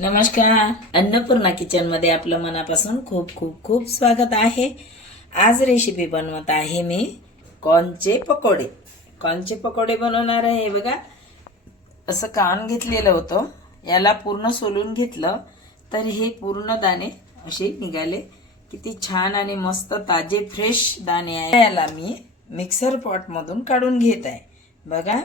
नमस्कार. अन्नपूर्णा किचनमध्ये आपलं मनापासून खूप खूप खूप स्वागत आहे. आज रेसिपी बनवत आहे मी कॉर्नचे पकोडे. कॉर्नचे पकोडे बनवणार आहे बघा. असं कान घेतलेलं होतं. याला पूर्ण सोलून घेतलं. तर हे पूर्ण दाणे असे निघाले. किती छान आणि मस्त ताजे फ्रेश दाणे आहे. याला मी मिक्सर पॉटमधून काढून घेत आहे. बघा.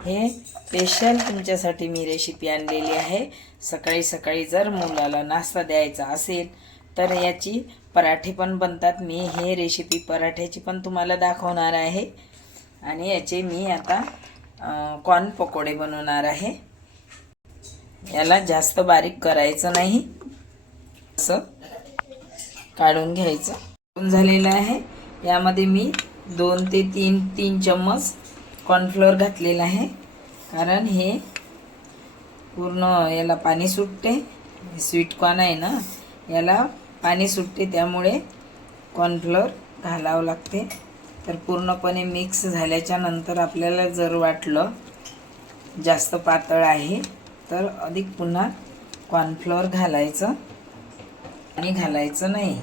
हे स्पेशल तुमच्यासाठी मी रेसिपी आणलेली आहे. सकाळी सकाळी जर मुलाला नाश्ता द्यायचा असेल तर याची पराठे पण बनतात. मी हे रेसिपी पराठ्याची पण तुम्हाला दाखवणार आहे. आणि याचे मी आता कॉर्न पकोडे बनवणार आहे. याला जास्त बारीक करायचं नाही. असं काढून घ्यायचं. झालेलं आहे. यामध्ये मी दोन ते तीन तीन चम्मच कॉर्नफ्लोअर घातलेलं आहे. कारण हे पूर्ण याला पाणी सुटते. स्वीट कॉर्न आहे ना याला पाणी सुटते त्यामुळे कॉर्नफ्लोअर घालावं लागते. तर पूर्णपणे मिक्स झाल्याच्यानंतर आपल्याला जर वाटलं जास्त पातळ आहे तर अधिक पुन्हा कॉर्नफ्लोअर घालायचं आणि घालायचं नाही.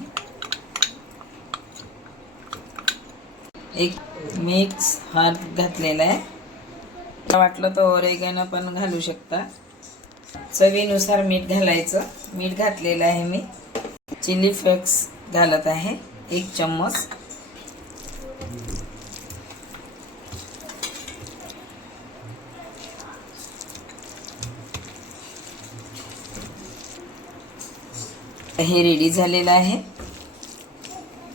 एक मिक्स हात घातलेला आहे. वाटलं तर ओरेगॅनो पण घालू शकता. चवीनुसार मीठ घालायचं. मीठ घातलेलं आहे मी. चिली फ्लेक्स घालत आहे. एक चम्मच. हे रेडी झालेलं आहे.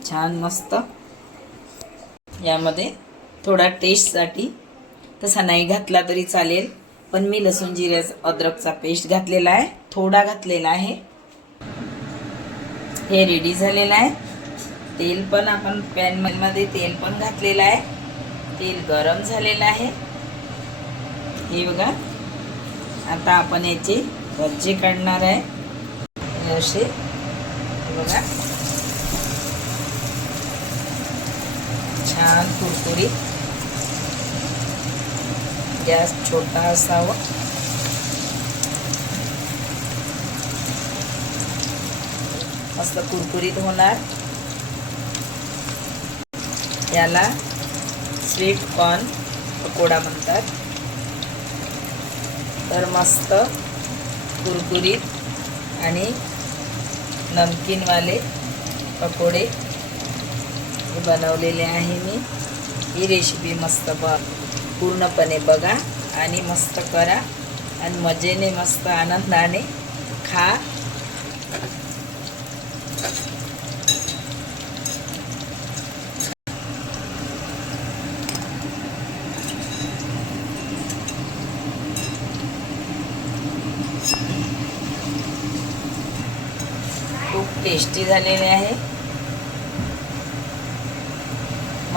छान मस्त. यामध्ये थोडा टेस्टसाठी तसा नाही घातला तरी चालेल. पण मी लसूण जिऱ्या अद्रकचा पेस्ट घातलेला आहे. थोडा घातलेला आहे. हे रेडी झालेलं आहे. तेल पण आपण पॅनमध्ये तेल पण घातलेलं आहे. तेल गरम झालेलं आहे. हे बघा. आता आपण याचे भज्जे काढणार आहे. असे. बघा. छान कुरकुरीत. गॅस छोटा असावा. मस्त कुरकुरीत होणार. याला स्वीट कॉर्न पकोडा म्हणतात. तर मस्त कुरकुरीत आणि नमकीनवाले पकोडे बनवलेले आहे मी. ही रेसिपी मस्त ब पूर्णपणे बघा आणि मस्त करा. आणि मजेने मस्त आनंदाने खा. खूप टेस्टी झालेले आहे.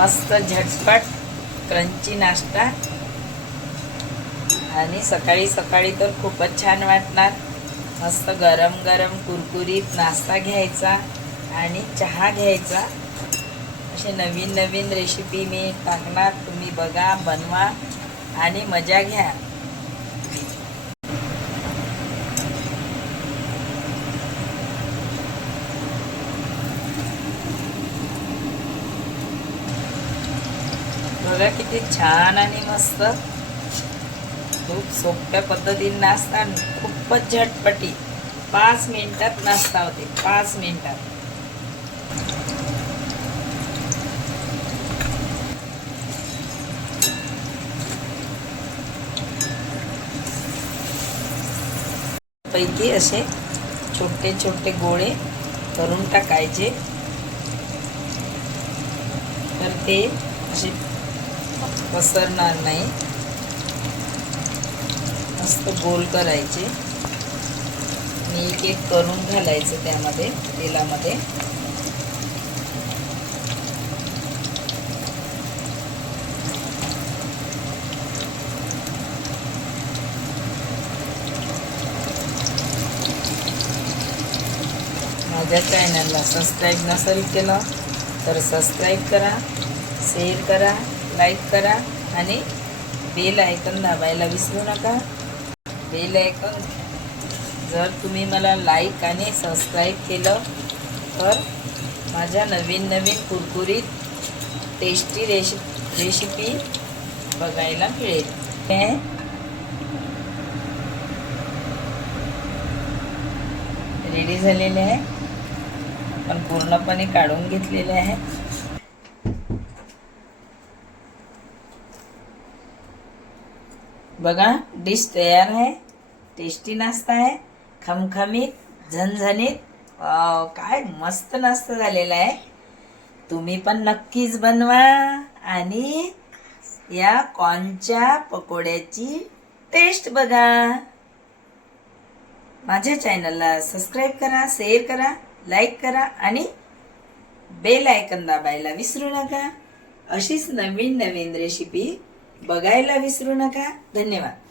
मस्त झटपट क्रंची नाश्ता. आणि सकाळी सकाळी तर खूपच छान वाटणार. मस्त गरम गरम कुरकुरीत नाश्ता घ्यायचा आणि चहा घ्यायचा. असे नवीन नवीन रेसिपी मी टाकणार. तुम्ही बघा बनवा आणि मजा घ्या. बघा किती छान आणि मस्त. खूप सोप्या पद्धतीने नाश्ता खूपच झटपटी. पाच मिनिटात नाश्ता होते. पाच मिनिटात. पैकी असे छोटे छोटे गोळे करून टाकायचे. तर ते असे पसरणार नाही. मस्त गोल करायचे. आणि एक एक करून घालायचं त्यामध्ये तेलामध्ये. माझ्या चॅनलला सबस्क्राईब नसेल केलं तर सबस्क्राईब करा शेअर करा. लाईक करा आणि बेल आयकन दाबायला विसरू नका. बेल आयकन जर तुम्ही मला लाईक आणि सबस्क्राईब केलं तर माझ्या नवीन नवीन कुरकुरीत टेस्टी रेशि रेसिपी बघायला मिळेल. हे? रेडी झालेले आहे. पण पूर्णपणे काढून घेतलेले आहे. बघा डिश तयार आहे. टेस्टी नाश्ता आहे. खमखमीत झणझणीत. काय मस्त नाश्ता झालेला आहे. तुम्ही पण नक्कीच बनवा. आणि या कॉर्नच्या पकोड्याची टेस्ट बघा. माझ्या चॅनलला सबस्क्राईब करा शेअर करा लाईक करा आणि बेल आयकन दाबायला विसरू नका. अशीच नवीन नवीन रेसिपी बघायला विसरू नका. धन्यवाद.